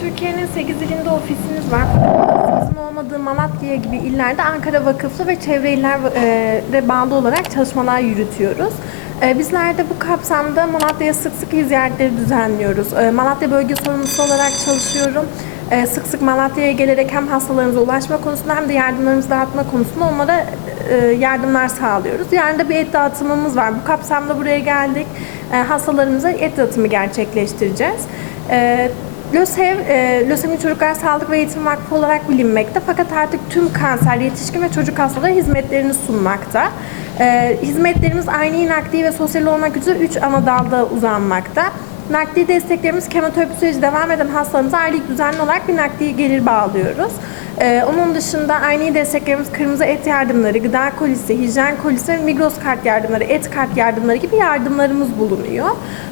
Türkiye'nin 8 ilinde ofisimiz var. Bizim olmadığı Malatya gibi illerde Ankara Vakıflı ve çevre illerde e, bağlı olarak çalışmalar yürütüyoruz. E, bizler de bu kapsamda Malatya'ya sık sık ziyaretleri düzenliyoruz. E, Malatya Bölge Sorumlusu olarak çalışıyorum. Ee, Sık sık Malatya'ya gelerek hem hastalarımıza ulaşma konusunda hem de yardımlarımızı dağıtma konusunda onlara e, yardımlar sağlıyoruz. Yarın da bir et dağıtımımız var. Bu kapsamda buraya geldik. Ee, Hastalarımıza et dağıtımı gerçekleştireceğiz. LÖSEV, e, Lösemi Çocuklar Sağlık ve Eğitim Vakfı olarak bilinmekte fakat artık tüm kanser, yetişkin ve çocuk hastaları hizmetlerini sunmakta. E, hizmetlerimiz aynı nakdi ve sosyal olmak üzere 3 ana dalda uzanmakta. Nakdi desteklerimiz kemoterapi süreci devam eden hastalarımıza aylık düzenli olarak bir nakdi gelir bağlıyoruz. Ee, onun dışında aynı desteklerimiz kırmızı et yardımları, gıda kolisi, hijyen kolisi ve Migros kart yardımları, et kart yardımları gibi yardımlarımız bulunuyor.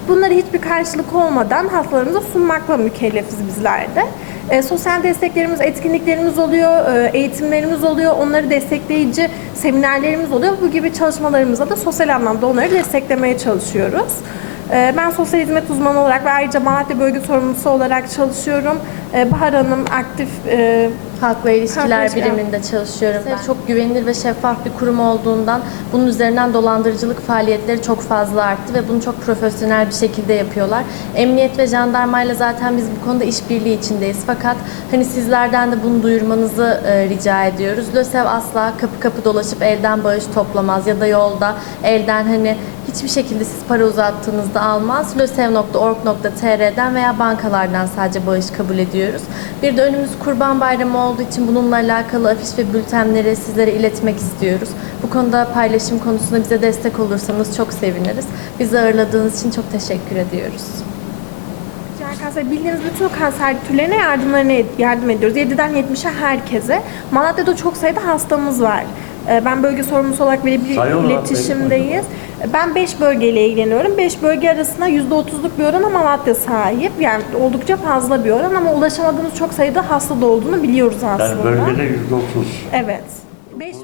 Bunları hiçbir karşılık olmadan hastalarımıza sunmakla mükellefiz bizler de. Ee, sosyal desteklerimiz, etkinliklerimiz oluyor, e, eğitimlerimiz oluyor, onları destekleyici seminerlerimiz oluyor. Bu gibi çalışmalarımızda da sosyal anlamda onları desteklemeye çalışıyoruz. Ee, Ben sosyal hizmet uzmanı olarak ve ayrıca Malatya Bölge Sorumlusu olarak çalışıyorum. Ee, Bahar Hanım aktif e, Halkla ilişkiler ilişkiler. biriminde çalışıyorum. ben. Çok güvenilir ve şeffaf bir kurum olduğundan bunun üzerinden dolandırıcılık faaliyetleri çok fazla arttı ve bunu çok profesyonel bir şekilde yapıyorlar. Emniyet ve jandarmayla zaten biz bu konuda işbirliği içindeyiz. Fakat hani sizlerden de bunu duyurmanızı e, rica ediyoruz. LÖSEV asla kapı kapı dolaşıp elden bağış toplamaz ya da yolda elden hani hiçbir şekilde siz para uzattığınızda almaz. lösev.org.tr'den veya bankalardan sadece bağış kabul ediyoruz. Bir de önümüz Kurban Bayramı olduğu için bununla alakalı afiş ve bültenleri sizlere iletmek istiyoruz. Bu konuda paylaşım konusunda bize destek olursanız çok seviniriz. Bizi ağırladığınız için çok teşekkür ediyoruz. Ciğer kanseri bildiğiniz bütün kanser türlerine yardımlarına yardım ediyoruz. 7'den 70'e herkese. Malatya'da çok sayıda hastamız var. Ee, Ben bölge sorumlusu olarak bir iletişimdeyiz. Ben 5 bölgeyle ilgileniyorum. 5 bölge arasında %30'luk bir orana Malatya sahip. Yani oldukça fazla bir oran ama ulaşamadığımız çok sayıda hasta da olduğunu biliyoruz aslında. Yani bölgede yüzde otuz. Evet. 5